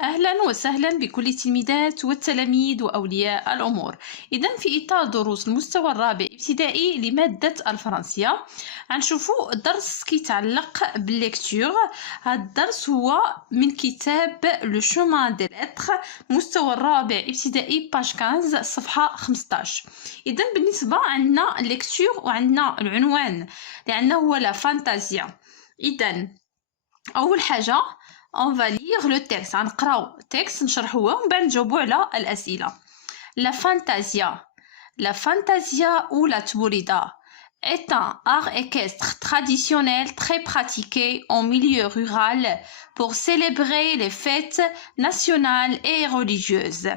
أهلا وسهلا بكل التلميذات والتلاميذ وأولياء الأمور. إذا في إطار دروس المستوى الرابع ابتدائي لمادة الفرنسية غنشوفو درس كيتعلق بالليكتور. هذا الدرس هو من كتاب لو شومان دي لتر المستوى الرابع ابتدائي باج 15 صفحة 15. إذا بالنسبة عندنا الليكتور وعندنا العنوان اللي عندنا هو لا فانتازيا. إذا أول حاجة on va lire le texte. غنقراو التكست نشرحوه ومن بعد نجاوبو على الأسئلة. La fantasia ou la tbourida est un art équestre traditionnel très pratiqué en milieu rural pour célébrer les fêtes nationales et religieuses.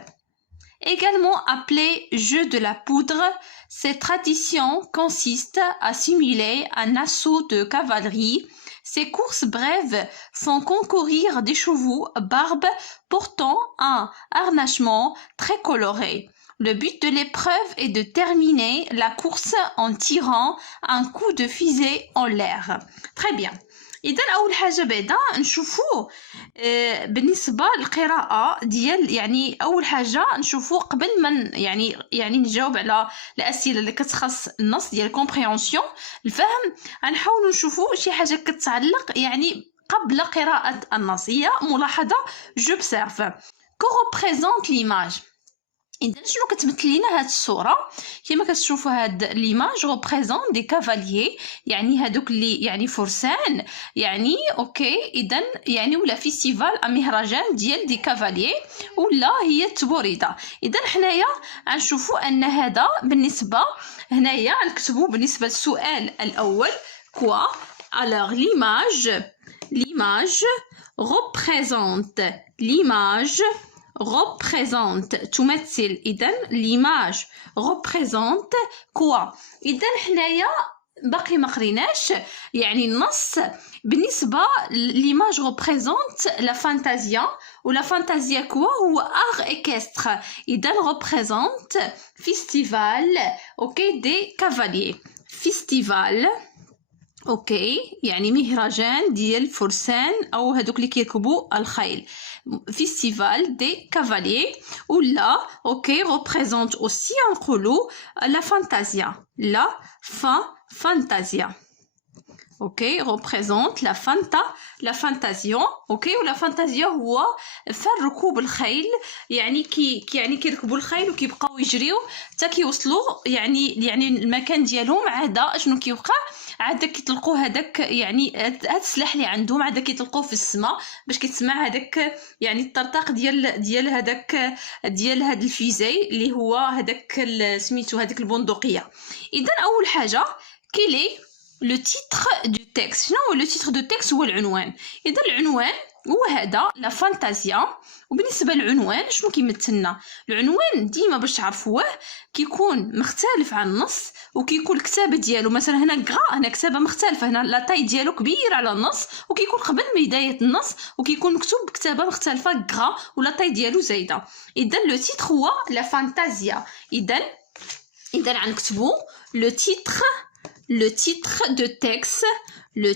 Également appelé jeu de la poudre, cette tradition consiste à simuler un assaut de cavalerie. Ces courses brèves font concourir des chevaux barbes portant un harnachement très coloré. Le but de l'épreuve est de terminer la course en tirant un coup de fusée en l'air. Très bien. إذا أول حاجة بعدا نشوفو بالنسبة للقراءة ديال يعني أول حاجة نشوفو قبل ما يعني نجاوب على الأسئلة اللي كتخص النص ديال كومبريهنسيون الفهم. غنحاولو نشوفو شي حاجة كتعلق يعني قبل قراءة النص، هي ملاحظة j'observe que représente l'image. إذا شنو كتمثل لينا هاد الصورة؟ كما كتشوفوا هاد ليماج ريبريزون دي كافاليي، يعني هادوك اللي يعني فرسان، يعني اوكي. إذا يعني ولا فيستيفال مهرجان ديال دي كافاليي ولا هي التبوريده. إذا حنايا غنشوفوا أن هذا بالنسبة هنايا غنكتبوا بالنسبة للسؤال الأول كوا. alors l'image représente تمثل. إذن l'image représente quoi؟ إذن حنايا باقي ما قريناش يعني النص بالنسبة l'image représente la fantasia و la fantasia كوا هو art équestre. إذن représente festival اوكي دي cavaliers. festival اوكي يعني مهرجان ديال الفرسان او هذوك اللي كيركبوا الخيل. فيستيفال دي كافاليي ولا اوكي ريبريزونت اوسي نقولوا لا فانتازيا. لا فانتازيا اوكي ريبريزونت لا فانتازيون اوكي. ولا فانتازيا هو فن ركوب الخيل، يعني يعني كيركبوا الخيل وكيبقاو يجريو حتى كيوصلوا يعني المكان ديالهم. عاده شنو كيوقع؟ عاد كيطلقوا هذاك يعني هذا السلاح اللي عندهم عاد كيطلقوه في السماء باش كيتسمع هذاك يعني الطرطاق ديال هذاك ديال هذا الفيزي اللي هو هذاك سميتو هذيك البندقيه. اذا اول حاجه كيلي لو تيتر دو تيكست. شنو هو لو تيتر دو تيكست؟ هو العنوان. اذا العنوان هو هذا لا فانتازيا. وبالنسبه للعنوان شنو كيمثلنا؟ العنوان ديما باش تعرفوه كيكون مختلف عن النص وكيكون الكتابه ديالو مثلا هنا غرا، هنا كتابه مختلفه، هنا لا طاي ديالو كبير على النص وكيكون قبل بدايه النص وكيكون مكتوب بكتابه مختلفه غرا ولا طاي ديالو زايده. اذا لو تيتر هو لا فانتازيا. اذا غنكتبوا لو titre de texte le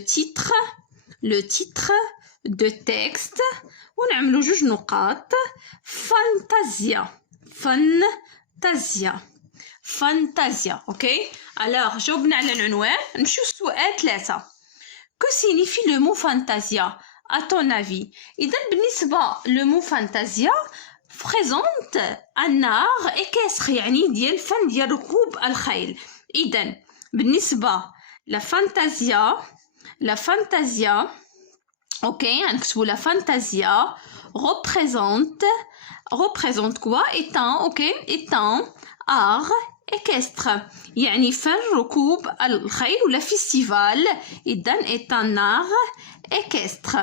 titre de texte ونعملوا جوج نقاط. فانتازيا اوكي. alors جاوبنا على العنوان. نمشيو للسؤال 3. que signifie le mot fantasia à ton avis؟ اذا بالنسبه le mot fantasia présente un art équestre يعني ديال الفن ديال ركوب الخيل. اذا بالنسبة لا فانتازيا اوكي غنكتبوا لا فانتازيا représente quoi؟ étant art équestre يعني فن ركوب الخيل ولا فيستيفال. إذن étant art équestre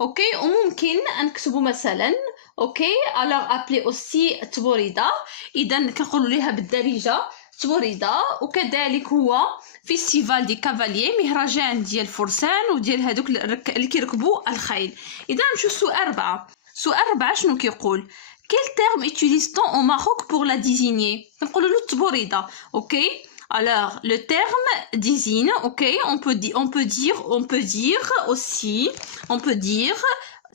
اوكي. وممكن نكتبوا مثلا اوكي alors appelé aussi تبوريدا. إذن كنقولوا ليها بالدارجة تبوريدا. وكذلك هو فيستيفال دي كافاليي مهرجان ديال الفرسان وديال هذوك اللي كيركبوا الخيل. اذا نمشيو للسؤال 4. سؤال 4 شنو كيقول؟ quel terme utilise-t-on au Maroc pour la désigner؟ نقولوا له التبوريده اوكي. alors le terme désigne ok on peut dire aussi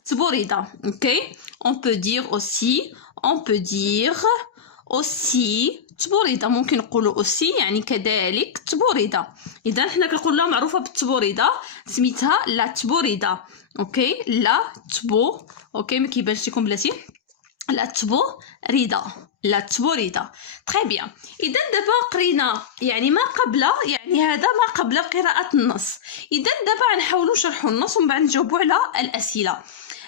تبوردة. اوكي on peut dire aussi تبوردة. ممكن نقولوا aussi يعني كذلك تبوردة. اذا حنا كنقول لها معروفه بالتبوردة، سميتها لا تبوردة. اوكي لا تبو. اوكي ما كيبانش لكم بلاتي؟ لا تبوردة، لا تبوردة. تري بيان. اذا دابا قرينا يعني ما قبل، يعني هذا ما قبل قراءة النص. اذا دابا غنحاولوا نشرحوا النص ومن بعد نجاوبوا على الاسئله.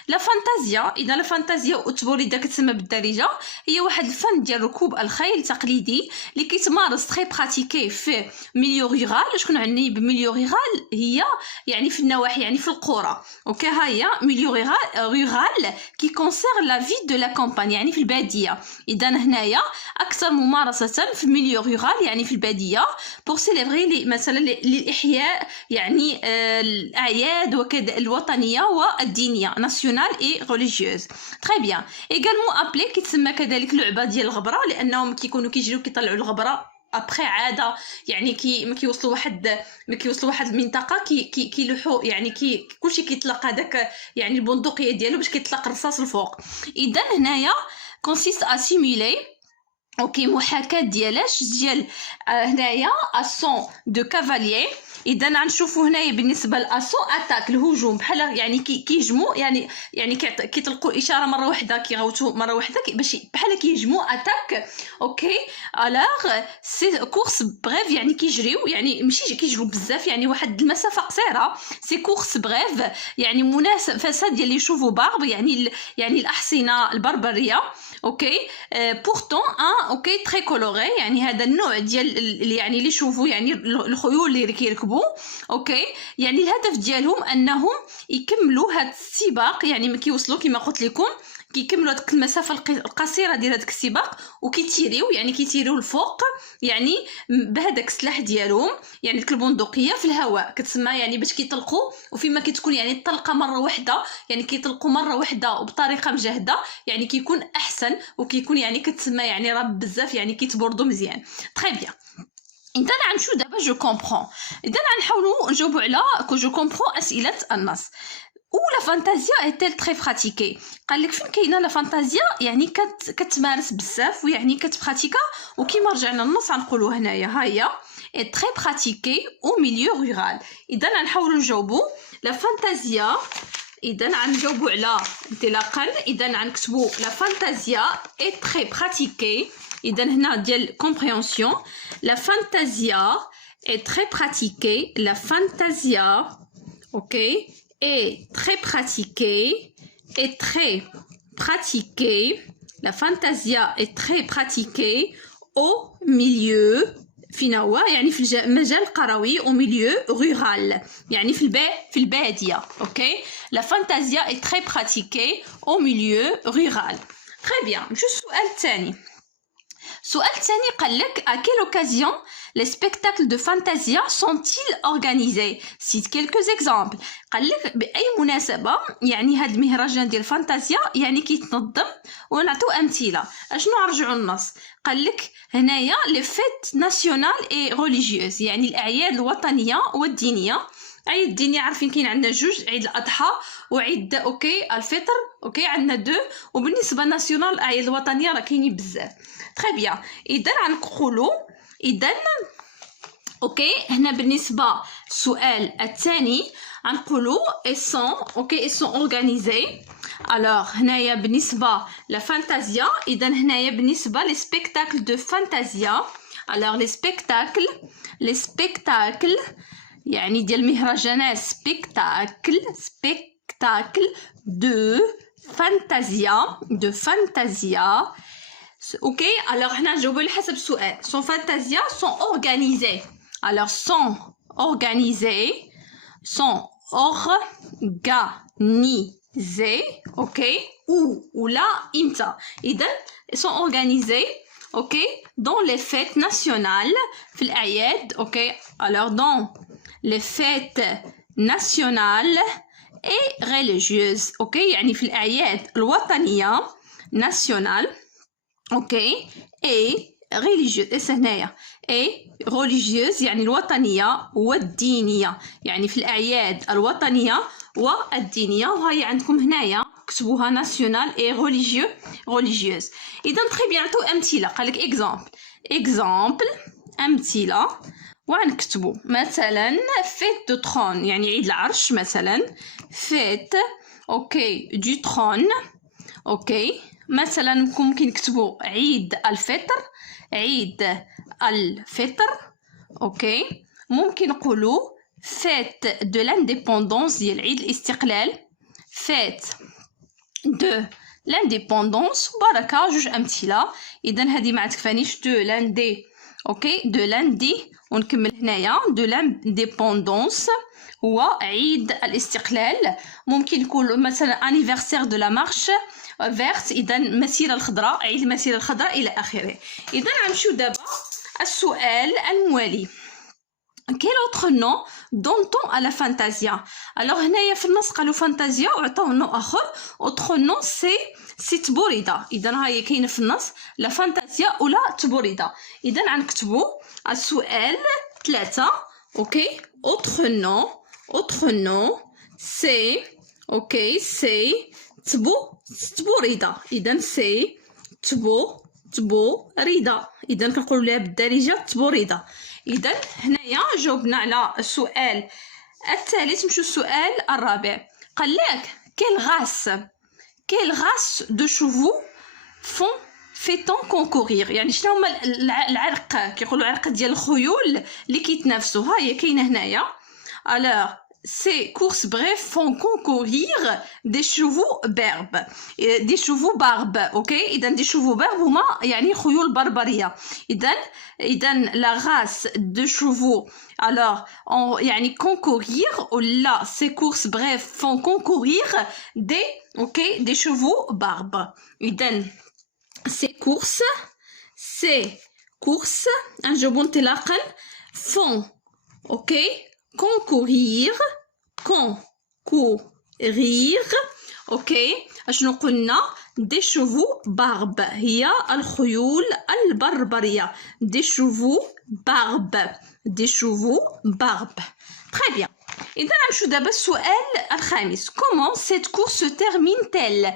لا فانتازيا، اذا لا فانتازيا والتبوردة كتسمى بالدارجه، هي واحد الفن ديال ركوب الخيل التقليدي اللي كيتمارس تري براتيكي في ميليو رورال. شكون عني بميليو رورال؟ هي يعني في النواحي، يعني في القرى. اوكي ها هي ميليو رورال كي كونسير لا في دو لا كامباني، يعني في الباديه. اذا هنايا اكثر ممارسه في ميليو رورال يعني في الباديه، بور سيليفري مثلا للاحياء يعني الاعياد وكذا الوطنيه والدينيه ناسيونال اي ريليجيوز. تري بيان. ايغالمون ابلي كيتسمى كذلك لعبه ديال الغبره، لانهم كيكونوا كيجريو كيطلعوا الغبره ابخي عاده، يعني ما كيوصلوا واحد المنطقه كيلوحوا يعني كلشي كيطلق هذاك يعني البندقيه ديالو باش كيطلق الرصاص الفوق. اذا هنايا كونسيست ا سيمولي اوكي محاكاه ديالاش ديال هنايا اسون دو كافاليي. اذا غنشوفوا هنايا بالنسبه لاسون اتاك الهجوم، بحال يعني كيهجموا يعني كيطلقوا اشاره مره واحده، كيغوتوا مره واحده باش بحال كيهجموا اتاك. اوكي الوغ سي كورس بريف يعني كيجريو، يعني ماشي كيجروا بزاف، يعني واحد المسافه قصيره. سي كورس بريف يعني منافسه ديال اللي يشوفوا بارب يعني الاحصنه البربريه. اوكي بورتون اوكي تري كولوري، يعني هذا النوع ديال يعني اللي يشوفوا يعني الخيول اللي كيركبوا. اوكي يعني الهدف ديالهم انهم يكملوا هذا السباق، يعني ما كيوصلوا كما قلت لكم كيكملوا هذيك المسافه القصيره ديال هذاك السباق وكيتيريو، يعني كيتيريو الفوق يعني بهذاك السلاح ديالهم، يعني ديك البندقيه في الهواء كتسمى يعني باش كيطلقوا، وفيما كتكون يعني الطلقه مره واحده، يعني كيطلقوا مره واحده وبطريقه مجهده، يعني كيكون احسن وكيكون يعني كتسمى يعني راه بزاف يعني كيتبردوا مزيان. تري بيان. اذا غنمشيو دابا جو كومبرون. اذا غنحاولوا نجاوبوا على جو كومبرون اسئله النص. ou la fantasia est-elle très pratiquée؟ قال لك فين كاينه لا فانتازيا يعني كتمارس بزاف ويعني كتبراتيكا، وكيما رجعنا للنص غنقولوا هنايا ها هي est très pratiquée au milieu rural. اذا غنحاولوا نجاوبوا لا فانتازيا. اذا غنجاوبوا على انطلاقا، اذا غنكتبوا لا فانتازيا est très pratiquée. اذا هنا ديال كومبريهنسيون لا فانتازيا est très pratiquée. la fantasia اوكي est très pratiquée. La fantasia est très pratiquée au milieu فينا يعني في المجال القروي au milieu rural يعني في البادية. اوكي la fantasia est très pratiquée au milieu rural. très bien. نمشيو للسؤال الثاني. السؤال الثاني قال لك à quelle occasion les spectacles de fantasia sont-ils organisés؟ cite quelques exemples. قال لك باي مناسبه يعني هاد المهرجان ديال فانتازيا يعني كيتنظم، ونعطيو امثله. اشنو نرجعوا النص؟ قال لك هنايا لي فيت ناسيونال اي ريليجيوز، يعني الاعياد الوطنيه والدينيه. عيد الدينيه عارفين كاين عندنا جوج، عيد الاضحى وعيد اوكي الفطر. اوكي عندنا دو. وبالنسبه ناسيونال الاعياد الوطنيه راه كاينين بزاف. تري بيان. اذا غنقولوا اذا اوكي هنا بالنسبه للسؤال الثاني غنقولوا اي سون اوكي اي سون اورغانيزي. الوغ هنايا بالنسبه لفانتازيا، اذا هنايا بالنسبه لي سبيكتاكل دو فانتازيا. الوغ لي سبيكتاكل يعني ديال مهرجانات سبيكتاكل دو فانتازيا. اوكي alors هنا نجاوبوا على حسب السؤال. son fantasia sont organisés. alors sont organisés اوكي ولا امتى. اذا sont organisés اوكي dans les fêtes nationales في الاعياد. اوكي alors dans les fêtes nationales et religieuses. اوكي يعني في الاعياد الوطنيه nationale. اوكي اي religieuse اس هنايا اي religieuse يعني الوطنية والدينية، يعني في الأعياد الوطنية والدينية. وهي عندكم هنايا كتبوها ناسيونال اي religieux religieuse. إذا تخي بيان نعطيو أمثلة. قالك إكزامبل أمثلة وغنكتبو مثلا فيت دو ترون يعني عيد العرش مثلا، فيت اوكي دو ترون اوكي. مثلا ممكن نكتبو عيد الفطر، عيد الفطر اوكي. ممكن نقولو فيت دو لانديبوندونس ديال عيد الاستقلال، فيت دو لانديبوندونس. بركة جوج امثله. اذا هذه ما تكفانيش دو لاندي اوكي دو لاندي. ونكمل هنايا دو لانديبوندونس هو عيد الاستقلال. ممكن يكون مثلا انيفرسير دو لا مارش فيرت، اذا المسيره الخضراء، عيد المسيره الخضراء الى اخره. اذا غنمشيو دابا السؤال الموالي. Quel autre nom donne-t-on à la fantasia? Alors هنايا في النص قالوا فانتازيا وعطاو نو اخر. autre nom c'est تبوريدا. اذا هاي كاينه في النص لا فانتازيا ولا تبوريدا. اذا غنكتبوا السؤال 3 اوكي. autre nom c'est اوكي سي تبوريدا. اذا سي تبوريدا. اذا كنقولوا لها بالدارجه تبوريدا. اذا هنايا جاوبنا على السؤال الثالث. نمشيو السؤال الرابع. قال لك quelle race de chevaux fait-on concourir؟ يعني شنو هما العرق، كيقولوا عرق ديال الخيول اللي كيتنافسوا. ها هي كاينه هنايا. alors ces courses brèves font concourir des chevaux barbes اوكي. اذا des chevaux barbes هما يعني خيول بربريه. اذا la race de chevaux alors يعني concourir ولا ces courses brèves font concourir des chevaux barbes. اذا ces courses نجاوبو انطلاقا font اوكي concourir اوكي. اشنو قلنا؟ دي شوفو بارب هي الخيول البربريه. دي شوفو بارب très bien. إذا نمشيو دابا السؤال الخامس. كومون سيت كورس تيرمين تيل؟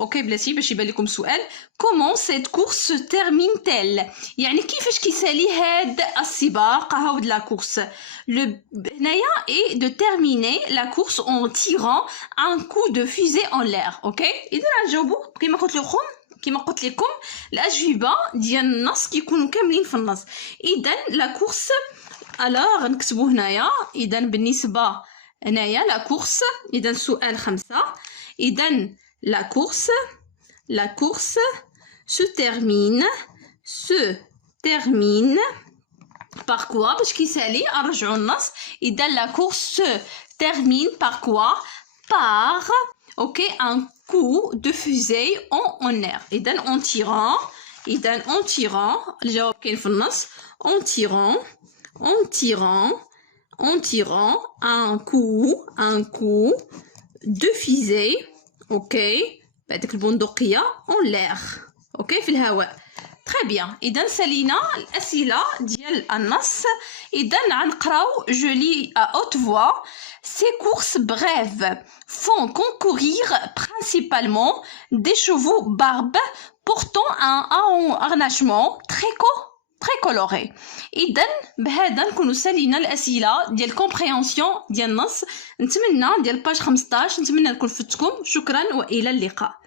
اوكي بلاتي باش يبان لكم السؤال. كومون سيت كورس تيرمين تيل يعني كيفاش كيسالي هاد السباق هاود لا كورس. لو هنايا اي دو تيرميني لا كورس اون تيران ان كو دو فوزي اون لير اوكي. اذا غنجاوبو كيما قلت لكم الاجوبه ديال النص كيكونوا كاملين في النص. اذا لا كورس الوغ نكتبو هنايا. اذا بالنسبه هنايا لا كورس. اذا سؤال 5. اذا لا كورس se termine par quoi؟ باش كيسالي نرجعوا النص. اذا لا كورس se termine par quoi؟ par اوكي un coup de fusée en air. اذا en tirant الجواب كاين في النص. en tirant un coup de fusée اوكي بهذيك البندقيه en l'air اوكي في الهواء. très bien. اذا سالينا الاسئله ديال النص. اذا غنقراو je lis à haute voix. Ces courses brèves font concourir principalement des chevaux barbes portant un harnachement très coloré. اذا بهذا نكونوا سالينا الاسئله ديال الكومبريهنسيون ديال النص. نتمنى ديال باج 15 نتمنى نكون فدتكم. شكرا والى اللقاء.